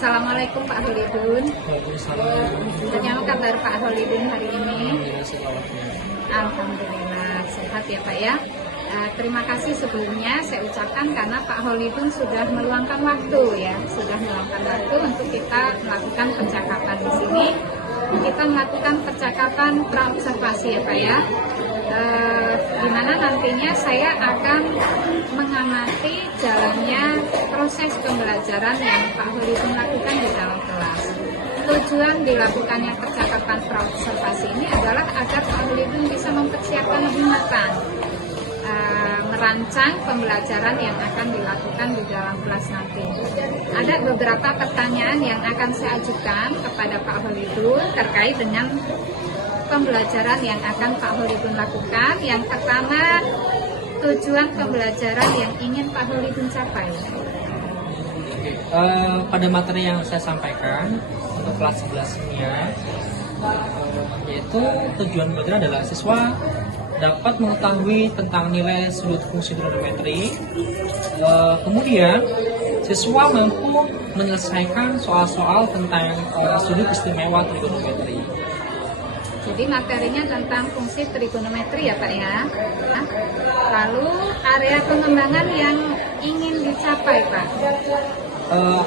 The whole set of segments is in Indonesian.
Assalamualaikum Pak Holidun. Waalaikumsalam. Bagaimana kabar Pak Holidun hari ini? Alhamdulillah. Alhamdulillah sehat ya Pak ya. Terima kasih sebelumnya saya ucapkan karena Pak Holidun sudah meluangkan waktu ya, untuk kita melakukan percakapan di sini. Kita melakukan percakapan praobservasi ya Pak ya. Di mana nantinya saya akan mengamati jalannya proses pembelajaran yang Pak Holidun lakukan di dalam kelas. Tujuan dilakukannya percakapan praobservasi ini adalah agar Pak Holidun bisa mempersiapkan lebih matang merancang pembelajaran yang akan dilakukan di dalam kelas nanti. Ada beberapa pertanyaan yang akan saya ajukan kepada Pak Holidun terkait dengan pembelajaran yang akan Pak Holidun lakukan. Yang pertama, tujuan pembelajaran yang ingin Pak Holidun capai. Pada materi yang saya sampaikan untuk kelas 11 kimia, yaitu tujuan belajar adalah siswa dapat mengetahui tentang nilai sudut fungsi trigonometri. Kemudian siswa mampu menyelesaikan soal-soal tentang sudut istimewa trigonometri. Jadi materinya tentang fungsi trigonometri ya Pak ya. Lalu area pengembangan yang ingin dicapai Pak.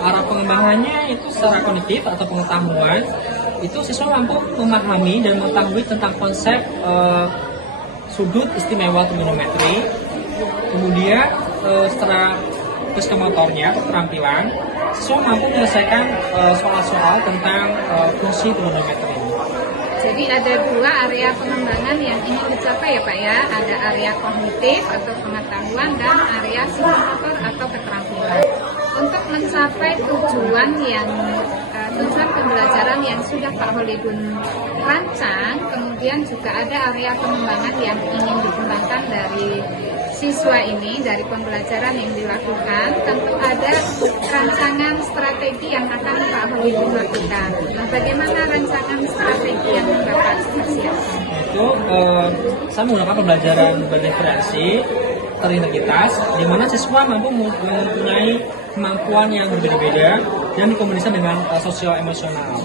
Arah pengembangannya itu secara kognitif atau pengetahuan, itu siswa mampu memahami dan mengetahui tentang konsep sudut istimewa trigonometri. Kemudian secara psikomotornya, keterampilan, siswa mampu menyelesaikan soal-soal tentang fungsi trigonometri. Jadi ada dua area pengembangan yang ingin dicapai ya Pak ya. Ada area kognitif atau pengetahuan dan area psikomotor atau keterampilan. Untuk mencapai tujuan pembelajaran yang sudah Pak Holidun rancang, kemudian juga ada area pengembangan yang ingin dikembangkan dari siswa ini, dari pembelajaran yang dilakukan. Tentu ada rancangan strategi yang akan Pak Holidun lakukan. Nah, bagaimana rancangan strategi yang Bapak persiapkan? Itu saya menggunakan pembelajaran berdiferensi terintegritas, di mana siswa mampu mempunyai kemampuan yang berbeda-beda dan dikomunikasikan dengan sosio-emosional.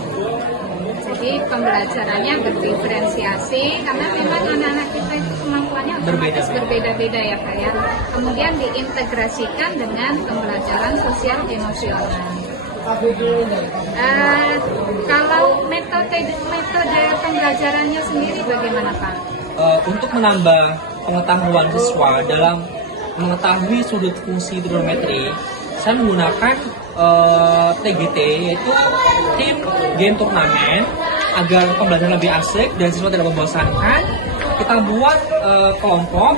Jadi pembelajarannya berdiferensiasi karena memang anak-anak kita itu kemampuannya otomatis berbeda-beda ya Pak ya. Kemudian diintegrasikan dengan pembelajaran sosial emosional. Kalau metode pembelajarannya sendiri bagaimana Pak? Untuk menambah pengetahuan siswa dalam mengetahui sudut fungsi trigonometri, saya menggunakan TGT, yaitu tim game turnamen, agar pembelajaran lebih asik dan siswa tidak membosankan. Kita buat kelompok,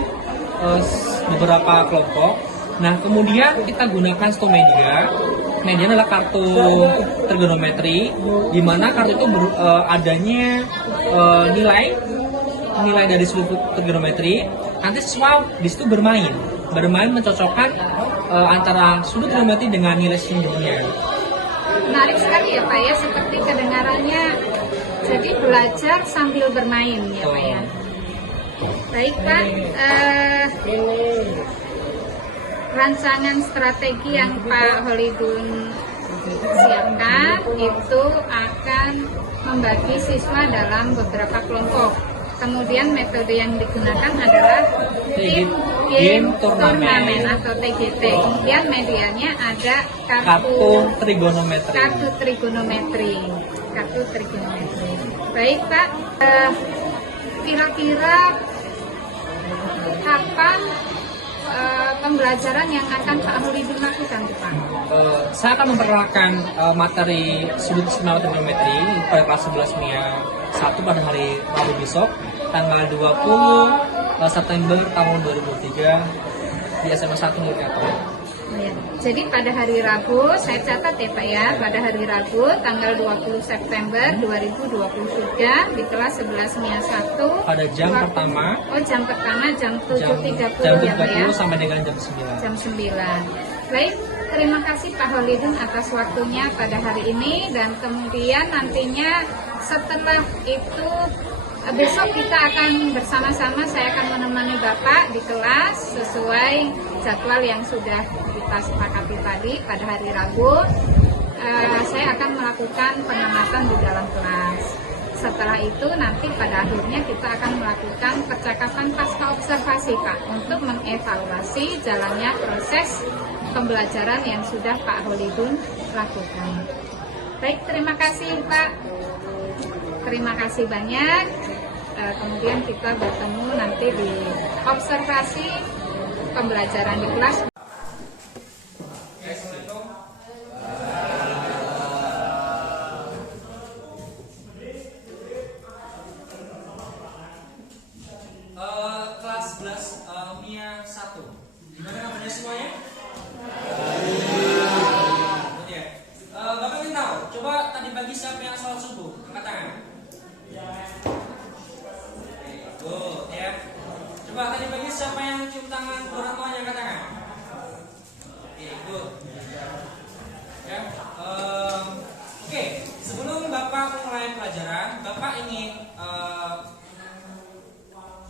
beberapa kelompok. Nah, kemudian kita gunakan satu media. Media adalah kartu trigonometri, di mana kartu itu adanya nilai dari sudut trigonometri. Nanti siswa di situ bermain mencocokkan antara sudut trigonometri dengan nilai sendirinya. Menarik sekali ya Pak ya, seperti kedengarannya. Jadi belajar sambil bermain ya Pak ya. Baik Pak, rancangan strategi yang Pak Holidun siapkan itu akan membagi siswa dalam beberapa kelompok. Kemudian metode yang digunakan adalah tim game turnamen atau TGT. Kemudian medianya ada kartu trigonometri. Baik Pak, kira-kira kapan pembelajaran yang akan Pak Holidun lakukan Pak? Saya akan memperkenalkan materi sudut istimewa trigonometri pada kelas 11 kimia 1 pada hari Rabu besok, tanggal 20 September tahun 2023 di SMA 1 Multiato. Ya. Jadi pada hari Rabu, saya catat ya Pak ya, pada hari Rabu tanggal 20 September 2023 di kelas 11 MIA 1 pada jam pertama. Jam pertama jam 7.30 jam ya Pak ya. sampai dengan jam 9. Jam 9. Baik, terima kasih Pak Holidun atas waktunya pada hari ini, dan kemudian nantinya setelah itu besok kita akan bersama-sama, saya akan menemani Bapak di kelas sesuai jadwal yang sudah kita sepakati tadi pada hari Rabu. saya akan melakukan pengamatan di dalam kelas. Setelah itu nanti pada akhirnya kita akan melakukan percakapan pasca observasi Pak untuk mengevaluasi jalannya proses pembelajaran yang sudah Pak Holidun lakukan. Baik, terima kasih Pak. Terima kasih banyak. Kemudian kita bertemu nanti di observasi pembelajaran di kelas. Kelas 11 Mia 1. Gimana kabarnya semuanya? Ya. Bapak ingin tahu, coba tadi pagi siapa yang sholat subuh? Angkat tangan. Good, ya. Coba tadi pagi siapa yang cium tangan orang tuanya? Angkat tangan. Oke, good. Ya. Oke, sebelum Bapak mulai pelajaran, Bapak ingin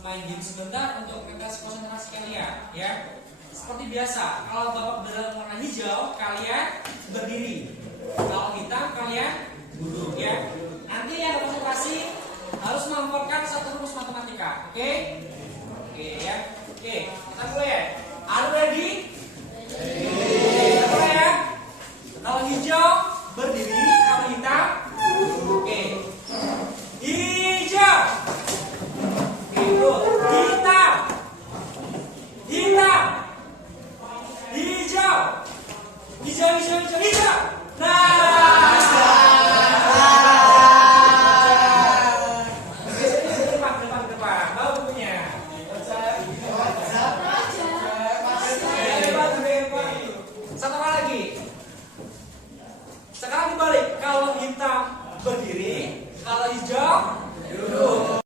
main game sebentar untuk ngetes konsentrasi kalian, ya. Seperti biasa, kalau Bapak berdalam warna hijau, kalian berdiri. Kalau hitam, kalian duduk, ya. Nanti yang konsentrasi harus menghafalkan satu rumus matematika, oke? Oke, ya. Oke, kita mulai ya. Are you ready? Kita mulai ya. Kalau hijau berdiri, kalau hitam duduk. Oke. Hijau. Hitam, hitam, hijau, hijau, hijau, hijau, hijau. Nah, depan, bawa bukunya. Satu kali lagi. Sekarang dibalik. Kalau hitam berdiri, kalau hijau duduk.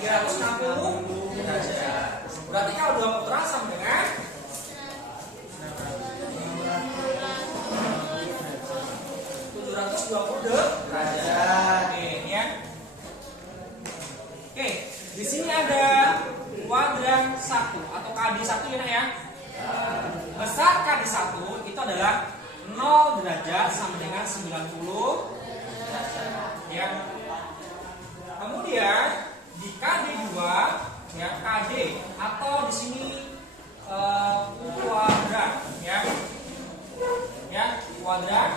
360 derajat. Berarti kalau 2 putaran sama dengan 720 derajat. Oke, ini ya. Oke, di sini ada kuadran 1 atau KD1 ya, ya. Besar KD1 itu adalah 0 derajat sama dengan 90 derajat. Ya. Kemudian di KD2 ya, KD atau di sini kuadran ya. Ya, kuadran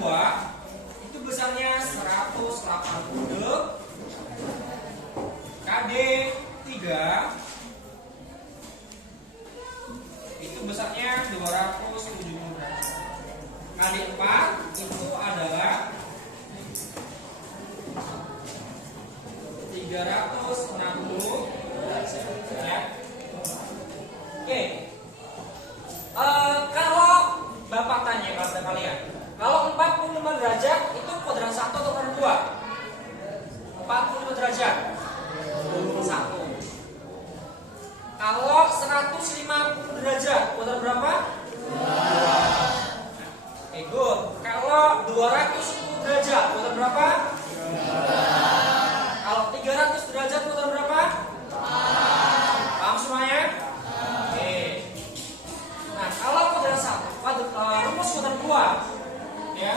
2 itu besarnya 180. KD 3 itu besarnya 270 derajat. KD 4 itu adalah 360 derajat ya. Oke. Kalau Bapak tanya kepada kalian, kalau 45 derajat itu kuadran 1 atau kuadran 2? 45 derajat 1. Kalau 150 derajat kuadran berapa? 2. Good. Kalau 210 derajat kuadran berapa? 2. Kalau 300 derajat kuadran berapa? 4. Paham semuanya? Oke. Nah, kalau kuadran 1, rumus kuadran 2 ya.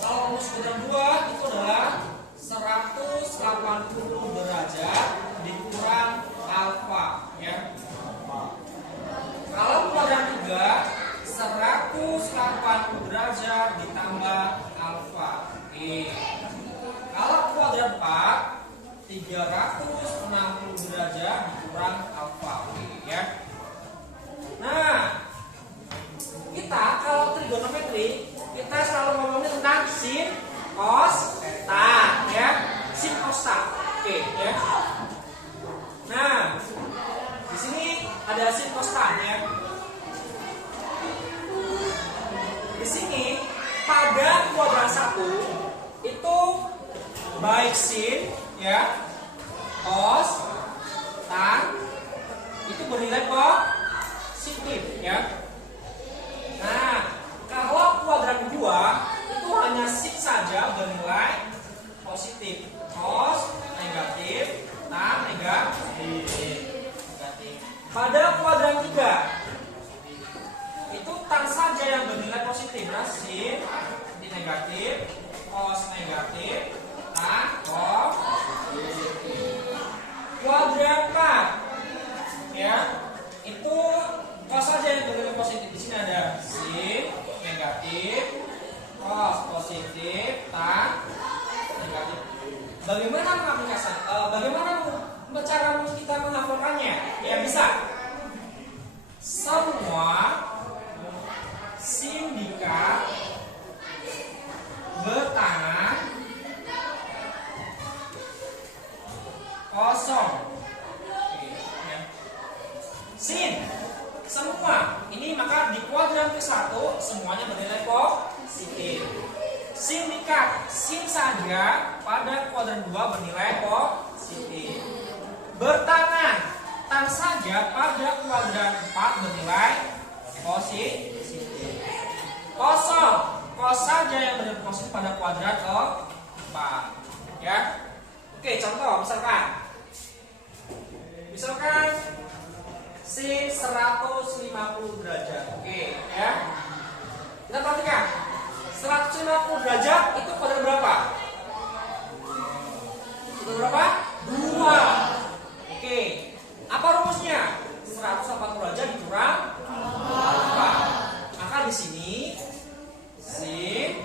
Kalau rumus kuadran 2 itu adalah 180 derajat dikurang alfa ya. Kalau kuadran 3 180 derajat ditambah alfa. Oke. Kalau kuadran 4 360 derajat dikurang alfa. Oke ya. Nah, kita kalau trigonometri kita selalu ngomongin tentang sin, cos, tan ya. Sin, cos, tan. Oke ya. Nah, di sini ada sin, cos, tan ya. Di sini pada kuadran 1 itu baik sin ya, cos, tan itu bernilai positif ya. Nah, kalau kuadran 2 itu hanya sin saja bernilai positif, cos negatif, tan negatif. Pada kuadran 3 itu tan saja yang bernilai positif, nah, sin negatif, cos negatif, tan positif. Kuadran 4 ya, itu cos saja yang bernilai positif. Di sini ada sin negatif, cos positif, tan negatif. Bagaimana mengaplikasikan? Bagaimana cara kita menghafalkannya? Ya bisa. Semua sindikat bertangan kosong. Sin semua ini, maka di kuadran ke-1 semuanya bernilai positif. Sindikat sin saja pada kuadran 2 bernilai positif. Bertangan tan saja pada kuadran 4 bernilai positif. Kosong, kos saja yang bernilai positif pada kuadran 4 ya. Oke, contoh misalkan sin 150 derajat. Oke ya. Kita perhatikan 150 derajat itu kuadran berapa? Kuadran berapa? 2. Oke, apa rumusnya? 180 derajat dikurang alfa. Maka di sini sin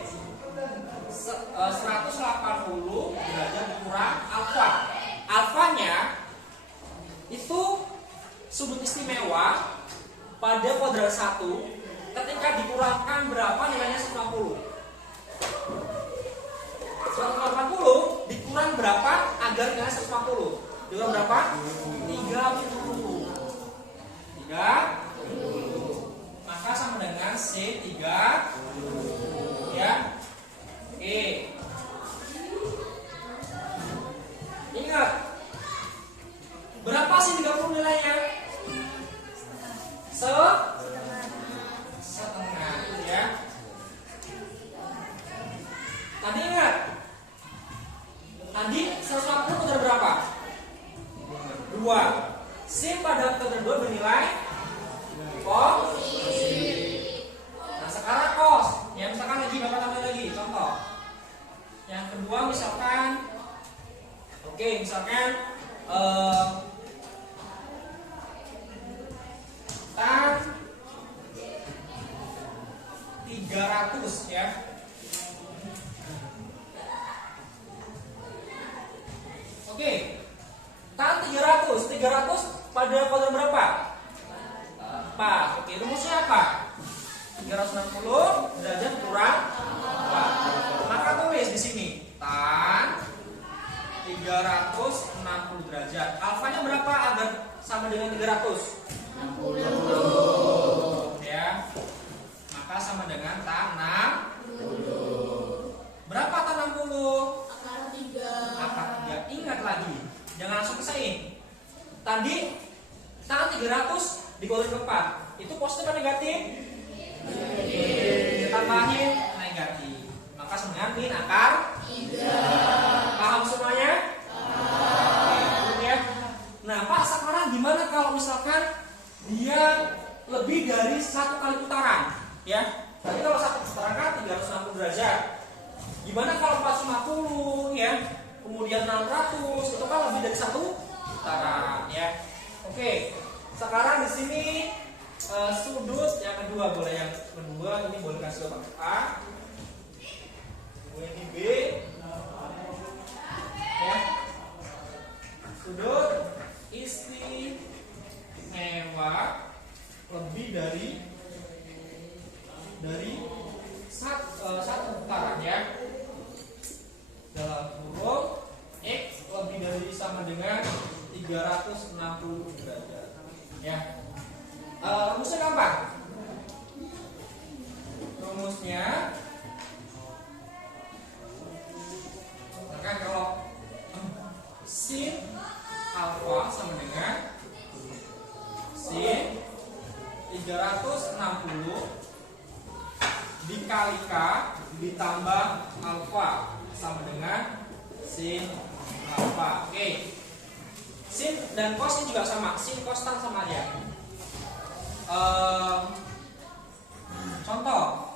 180 derajat dikurang alfa. Alfanya itu sudut istimewa pada kuadran 1 ketika dikurangkan berapa nilainya 180. 180 dikurang berapa agar nilainya 150? Dikurang berapa? 30. Maka sama dengan C30 ya. Oke. Ingat, Berapa sih 30 nilainya? Setengah ya. Tadi ingat, tadi 180 kuadrat berapa? 2. Sin pada kuadrat 2 bernilai positif. Nah sekarang cos, ya misalkan lagi Bapak tambah lagi contoh. Yang kedua misalkan, oke misalkan tan 300 ya. Oke, tan 300 pada kuadrat berapa? 4. Oke, rumusnya apa? 360 derajat kurang 4. Maka tulis di sini tan 360 derajat. Alfanya berapa agar sama dengan 300? 60. Ya. Maka sama dengan tan 60. Berapa tan 60? Akar 3. Ingat lagi, jangan langsung pisahin. Tadi tan 300 dikurangi ke 4. Itu positif atau negatif? Ditambahin negatif. Maka sama dengan min akar 3. Paham semuanya? Ya. Nah, Pak, sekarang gimana kalau misalkan dia lebih dari 1 kali putaran? Ya. Tadi kalau 1 putaran kan 360 derajat. Gimana kalau 450 ya? Kemudian 600, itu kan lebih dari 1 putaran ya. Oke. Sekarang di sini sudut yang kedua, boleh yang kedua ini boleh kasih pakai A. Boleh di B. Ya. Sudut istimewa lebih dari satu putaran ya. Dalam kurung X lebih dari sama dengan 360 derajat ya. Rumusnya gampang. Rumusnya misalkan kalau sin alfa sama dengan sin 360 dikali K ditambah alfa sama dengan sin alfa. Oke. Sin dan cos ini juga sama. Sin cos tan sama aja. Contoh.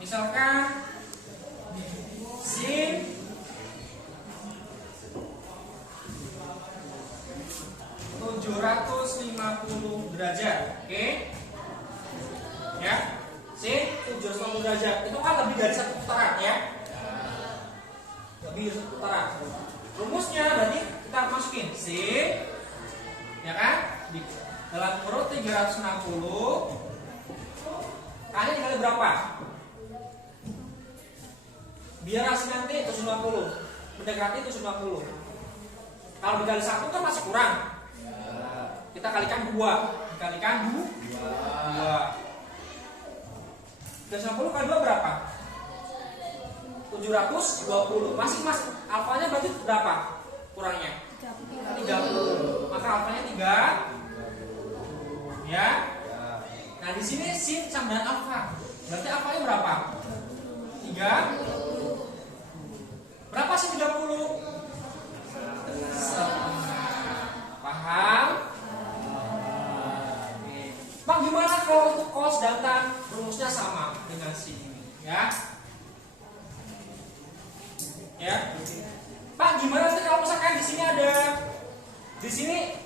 Misalkan sin 750 derajat. Oke. Ya. Sin 750 derajat. Itu kan lebih dari 1 putaran ya. Lebih dari 1 putaran. Rumusnya berarti kita masukin sin ya kan? Di dalam kurung 360 kali dikali berapa? Biar hasil nanti 750 mendekati 750. Kalau dikali 1 kan masih kurang. Kita kalikan 2. Dikalikan 2. 360 kali 2 berapa? 720. Masih alfanya berarti berapa? Kurangnya 30. Maka alfanya 3 ya. Nah di sini sin sama dengan alfa. Berarti alfanya berapa? 3. Berapa sih 30? Setengah. Paham? Bang, gimana kalau untuk cos dan tan rumusnya sama dengan sini ya? Ya. Pak, gimana sih kalau misalkan di sini ada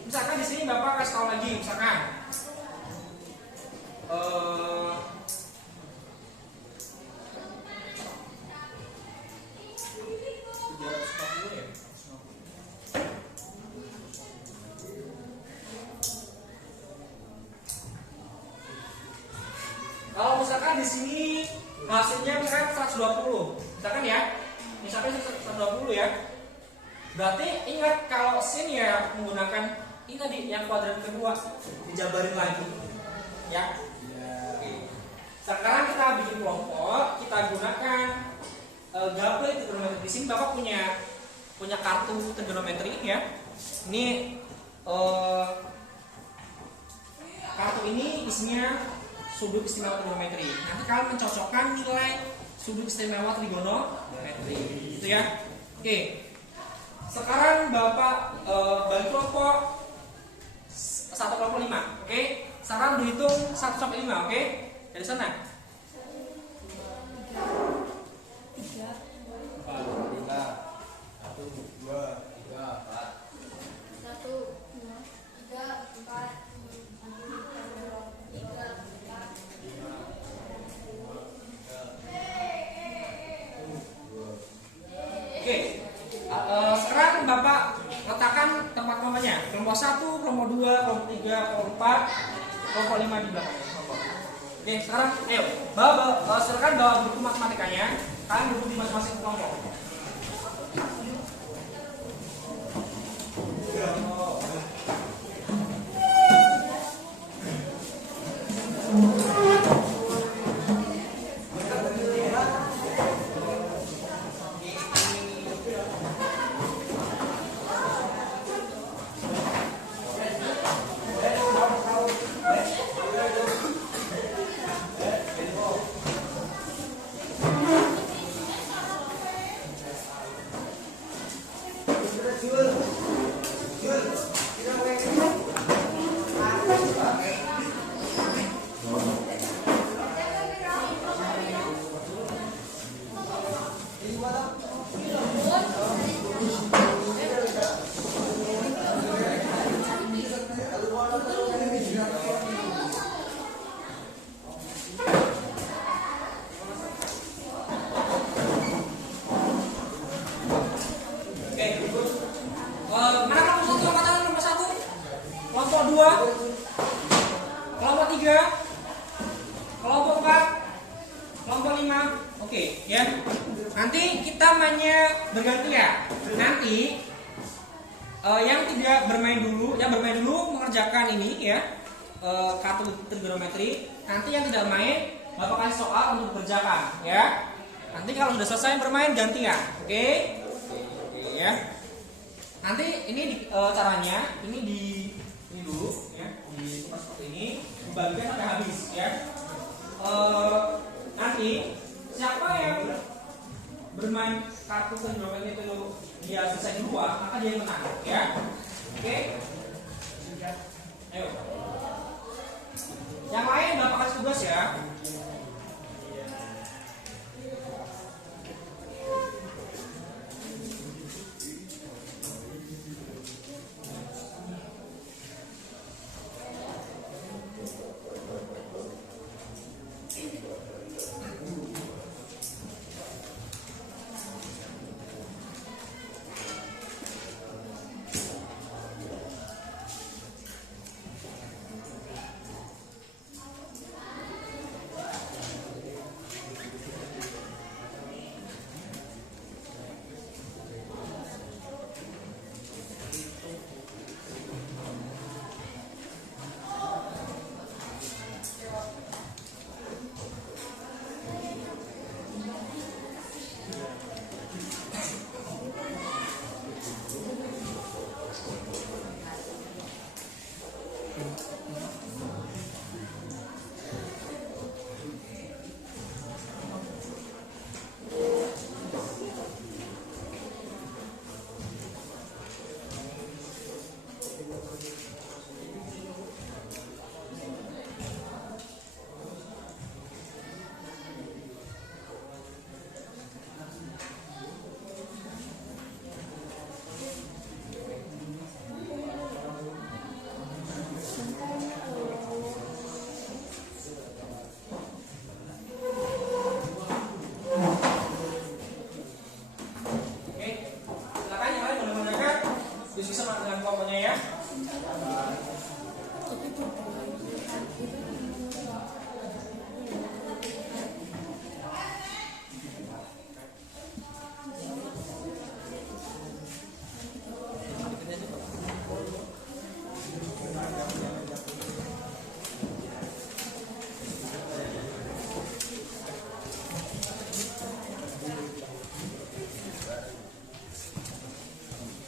misalkan di sini Bapak kasih tahu lagi misalkan 340 ya. Kalau misalkan di sini hasilnya misalkan 120, misalkan ya, misalkan 120 ya. Berarti ingat kalau sin ya menggunakan ini tadi yang kuadran kedua dijabarin lagi, ya. Oke. Sekarang kita bikin kelompok, kita gunakan gaple trigonometri. Di sini Bapak punya punya kartu trigonometri ya. Ini kartu ini isinya sudut istimewa trigonometri. Nanti kalian mencocokkan nilai sudut istimewa trigonometri, gitu ya. Oke. Sekarang Bapak bagi kelompok 1 kelompok 5. Oke. Sekarang dihitung 1 sampai 5, oke? Dari sana. 3, 4, 5, 1, 2, 3, 4. 1, 2, 3, 4, 3, 4. Oke. Sekarang Bapak letakkan tempat kelompoknya. Kelompok 1, kelompok 2, kelompok 3, kelompok 4, kelompok 5 di belakang kelompok. Oke, sekarang ayo, silakan bawa buku matematikanya. Kalian duduk di masing-masing kelompok. Mana kelompok 1 angkatan nomor 1? Kelompok 2? Kelompok 3? Kelompok 4? Kelompok 5? Oke, ya. Nanti kita mainnya berganti ya. Nanti yang tidak bermain dulu mengerjakan ini ya. Kartu trigonometri. Nanti yang tidak main Bapak kasih soal untuk dikerjakan ya. Nanti kalau sudah selesai bermain gantian. Oke? Oke ya. Nanti ini caranya ini dulu ya, ditulis seperti ini, dibagikan sampai habis ya. Nanti siapa yang bermain kartu trigonometri itu dia selesai duluan, maka dia yang menang ya. Oke? Ayo. Yang lain Bapak kasih tugas ya.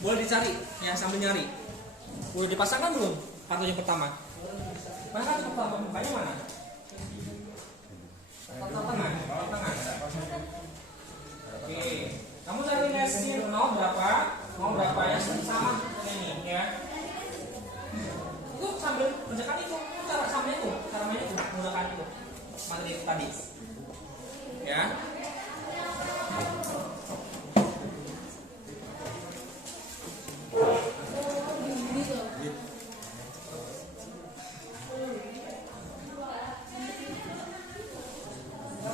Boleh dicari ya sambil nyari. Udah dipasangkan belum kartu yang pertama? Mana kartu pertama? Mukanya mana? Kartu tengah, tengah. Oke, kamu cari lesin 0 berapa? 0 berapa ya sama ini ya. Itu sambil kerjakan itu, cara sambil itu, cara mainnya itu menggunakan itu materi tadi. Ya.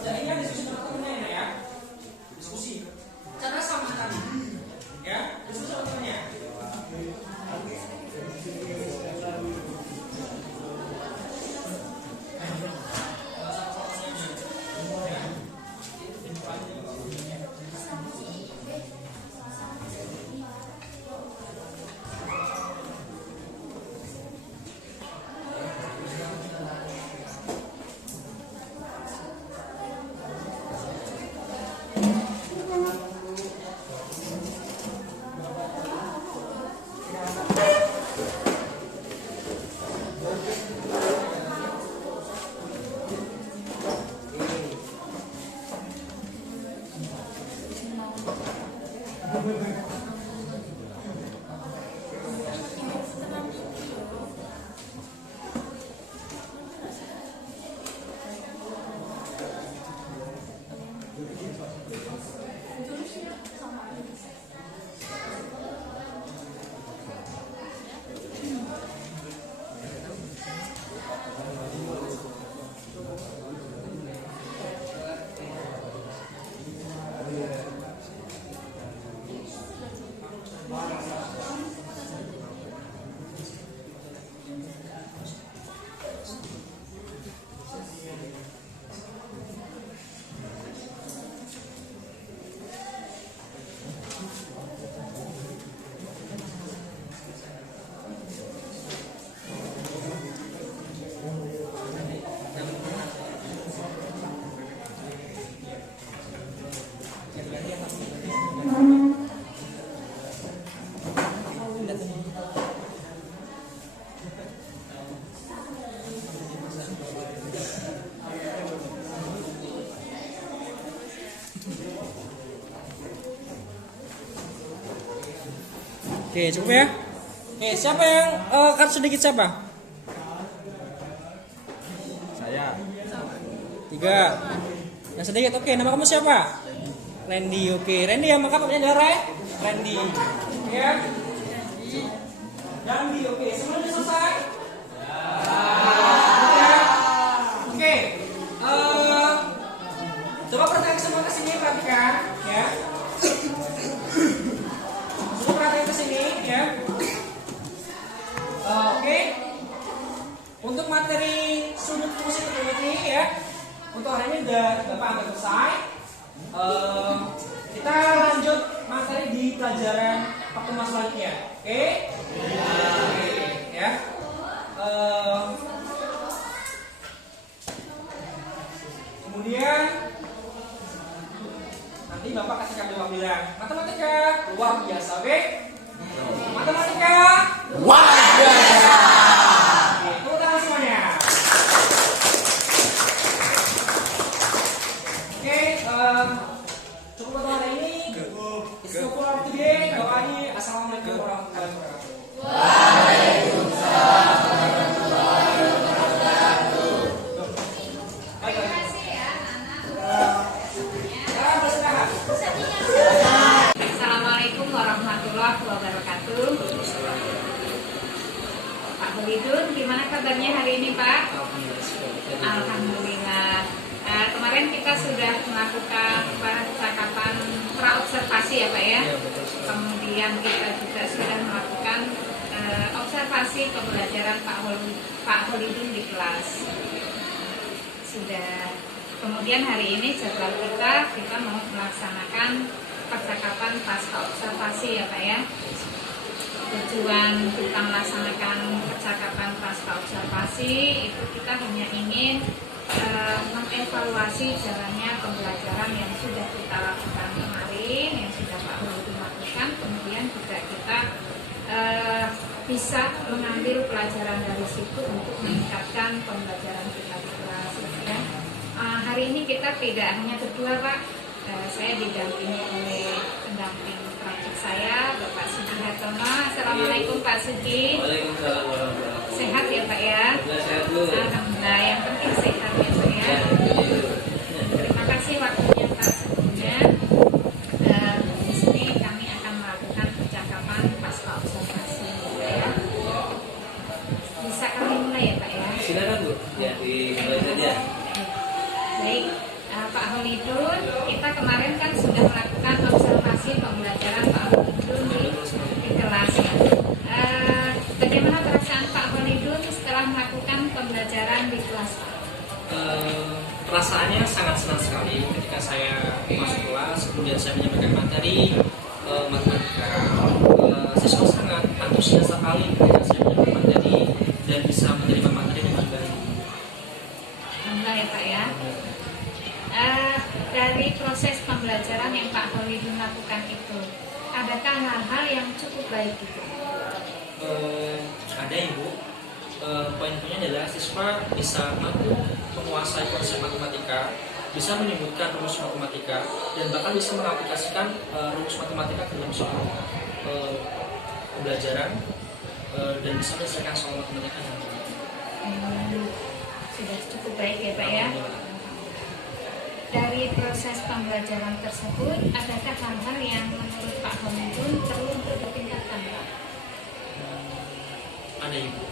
Jadinya diskusi teman-temannya ya. Diskusi. Cara sama tadi. Ya, diskusi teman-temannya. Oke, cukup ya. Oke, siapa yang kartu sedikit siapa? Saya. 3. Yang sedikit. Oke, nama kamu siapa? Randy. Oke, Randy yang lengkapnya adalah Randy. Ya. Randy. Oke, semuanya selesai? Ya. Oke. Coba perhatikan semua ke sini, perhatikan ya. Perhatikan ke sini ya. Oke. Untuk materi sudut fungsi trigonometri ya. Untuk hari ini udah Bapak anggap selesai. Kita lanjut materi di pelajaran pertemuan selanjutnya. Oke? Oke, ya. Kemudian nanti Bapak kasih kado bilang matematika luar biasa, oke? Matematika luar biasa. Oke, tepuk tangan semuanya. Oke, cukup untuk hari ini. Istighfar today. Doanya assalamualaikum warahmatullahi wabarakatuh. Waalaikumsalam warahmatullahi wabarakatuh. Terima kasih ya, anak. Assalamualaikum warahmatullahi wabarakatuh. Pak Belidun, gimana kabarnya hari ini Pak? Alhamdulillah. Kemarin kita sudah melakukan percakapan praobservasi ya Pak ya. Kemudian kita juga sudah melakukan observasi pembelajaran Pak Holidun di kelas. Sudah. Kemudian hari ini jadwal kita mau melaksanakan percakapan pasca observasi ya Pak ya. Tujuan kita melaksanakan percakapan pasca observasi itu kita hanya ingin mengevaluasi jalannya pembelajaran yang sudah kita lakukan kemarin, yang sudah Pak Holidun lakukan. Kemudian juga kita bisa mengambil pelajaran dari situ untuk meningkatkan pembelajaran kita di kelas. Ya. Hari ini kita tidak hanya berdua Pak, saya didampingi oleh pendamping praktik saya, Bapak Sugi Hartono. Assalamualaikum Pak Sugi. Waalaikumsalam warahmatullahi wabarakatuh. Sehat ya Pak ya? Sehat Bu. Alhamdulillah, yang penting sehat ya Pak ya. Terima kasih waktunya Pak Suginya. Di sini kami akan melakukan percakapan pasca observasi ya. Bisa kami mulai ya Pak ya? Silakan Bu. Ya, dimulai saja. Baik, Pak Holidun, kita kemarin kan sudah melakukan observasi pembelajaran Pak Holidun di kelas ya. Bagaimana perasaan Pak Holidun setelah melakukan pembelajaran di kelas Pak? Perasaannya sangat senang sekali ketika saya masuk kelas, kemudian saya menyampaikan materi matematika. Siswa sangat antusias sekali ketika saya menyampaikan materi dan bisa menerima materi dengan baik. Alhamdulillah ya Pak ya. Dari proses pembelajaran yang Pak Holidun lakukan itu, adakah hal-hal yang cukup baik itu? Ada Ibu. Poin-poinnya adalah siswa bisa mampu menguasai konsep matematika, bisa menyebutkan rumus matematika, dan bahkan bisa mengaplikasikan rumus matematika ke dalam sebuah pembelajaran dan bisa menyelesaikan soal matematika dengan baik. Sudah cukup baik ya Pak ya. Dari proses pembelajaran tersebut, adakah hal-hal yang menurut Pak Holidun perlu untuk ditingkatkan Pak? Ada Ibu.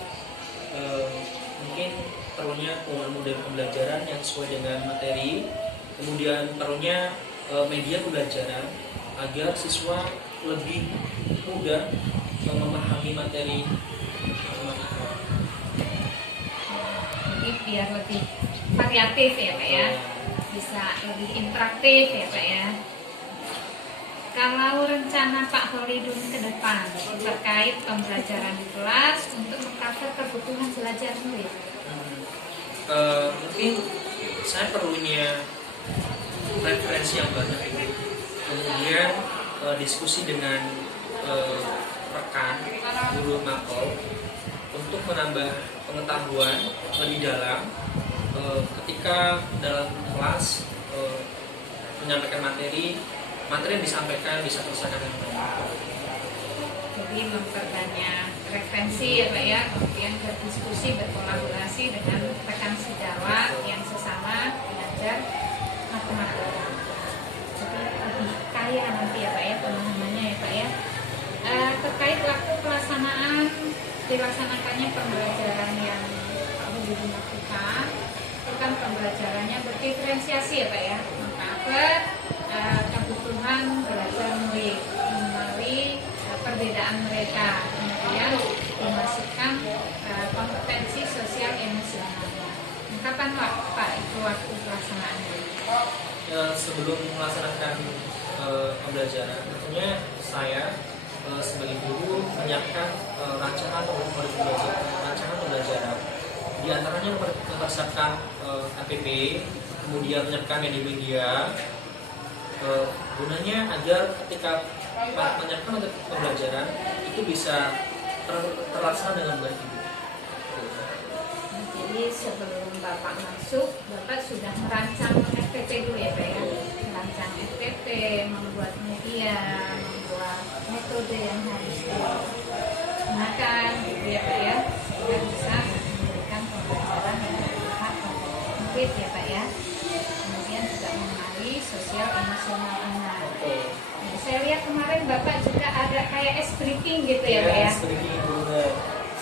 Mungkin perlunya model pembelajaran yang sesuai dengan materi, kemudian perlunya media pembelajaran agar siswa lebih mudah memahami materi matematika. Jadi biar lebih variatif ya Pak ya, bisa lebih interaktif ya Pak ya. Kalau rencana Pak Holidun ke depan terkait pembelajaran di kelas untuk mengcover kebutuhan belajar murid, mungkin saya perlunya referensi yang banyak Ibu. Kemudian diskusi dengan rekan guru mapel untuk menambah pengetahuan lebih dalam ketika dalam kelas menyampaikan materi yang disampaikan bisa tersampaikan dengan baik. jadi memperbanyak referensi ya Pak ya, kemudian berdiskusi, berkolaborasi dengan rekan sejawat yang sesama belajar matematika. Jadi lebih kaya nanti ya Pak ya pemahamannya ya Pak ya. Terkait waktu pelaksanaan dilaksanakannya pembelajaran yang Pak Holidun lakukan, itu kan pembelajarannya berdiferensiasi ya Pak ya, mengcover kebutuhan belajar murid melalui perbedaan mereka, kemudian dimasukkan kompetensi sosial emosionalnya. Kapan Pak itu waktu pelaksanaannya? Sebelum melaksanakan pembelajaran, tentunya saya sebagai guru menyiapkan rancangan pembelajaran. Di antaranya mempersiapkan APP, kemudian menyiapkan media-media, gunanya agar ketika menyiapkan pembelajaran itu bisa terlaksana dengan baik. Jadi sebelum Bapak masuk, Bapak sudah merancang FPP dulu ya Pak ya? Merancang FPP, membuat media, membuat metode yang harus digunakan gitu ya Pak ya, sehingga bisa memberikan pembelajaran yang berpihak pada murid ya Pak ya. Kemudian juga mengenali sosial emosional anak. Nah, saya lihat kemarin Bapak juga ada kayak briefing gitu ya Pak ya? Briefing benar.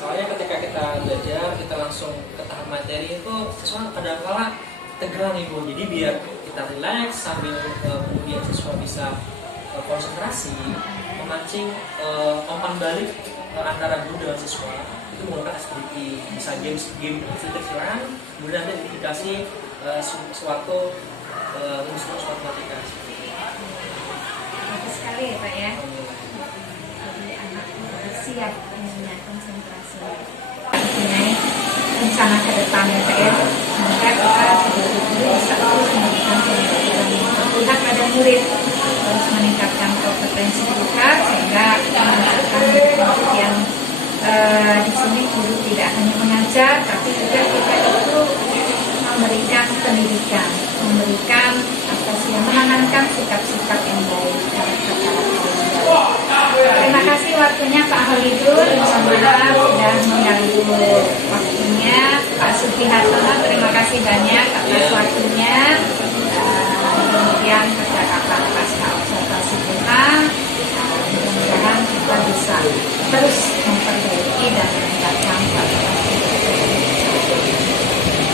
Soalnya ketika kita belajar, kita langsung ke tahap materi itu siswa kadang-kala tegang Ibu. Jadi biar kita relax sambil kemudian siswa bisa konsentrasi, memancing umpan balik antara guru dengan siswa itu menggunakan activity, bisa game kecil-kecilan, kemudian nanti dikasih suatu rumus matematika. Bagus sekali ya Pak ya. Jadi anak siap punya konsentrasi. Mengenai rencana ke depan ya Pak ya. Semoga kita betul-betul bisa terus memberikan pembelajaran yang berpihak pada murid, terus meningkatkan kompetensi kita sehingga kita mendapatkan murid yang mengajar, tapi juga kita itu memberikan pendidikan, memberikan menanamkan sikap-sikap yang baik, karakter-karakter yang baik. Terima kasih waktunya Pak Holidun, semoga sudah mengganggu waktunya. Pak Suki Hartono, terima kasih banyak atas waktunya. Kemudian percakapan pasca observasi kita, mudah-mudahan kita bisa terus memperbaiki dan meningkatkan kualitas hidup.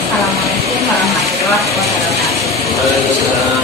Assalamualaikum warahmatullahi wabarakatuh. Waalaikumsalam.